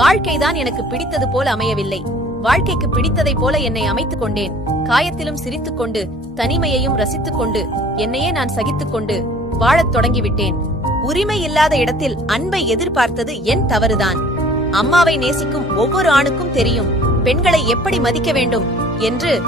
வாழ்க்கைதான் எனக்கு பிடித்தது போல அமையவில்லை. வாழ்க்கைக்கு பிடித்ததை போல என்னை அமைத்துக் கொண்டேன். காயத்திலும் சிரித்துக் கொண்டு, தனிமையையும் ரசித்துக் கொண்டு, என்னையே நான் சகித்துக் கொண்டு வாழத் தொடங்கிவிட்டேன். உரிமை இல்லாத இடத்தில் அன்பை எதிர்பார்த்தது என் தவறுதான். அம்மாவை நேசிக்கும் ஒவ்வொரு ஆணுக்கும் தெரியும் பெண்களை எப்படி மதிக்க வேண்டும் என்று.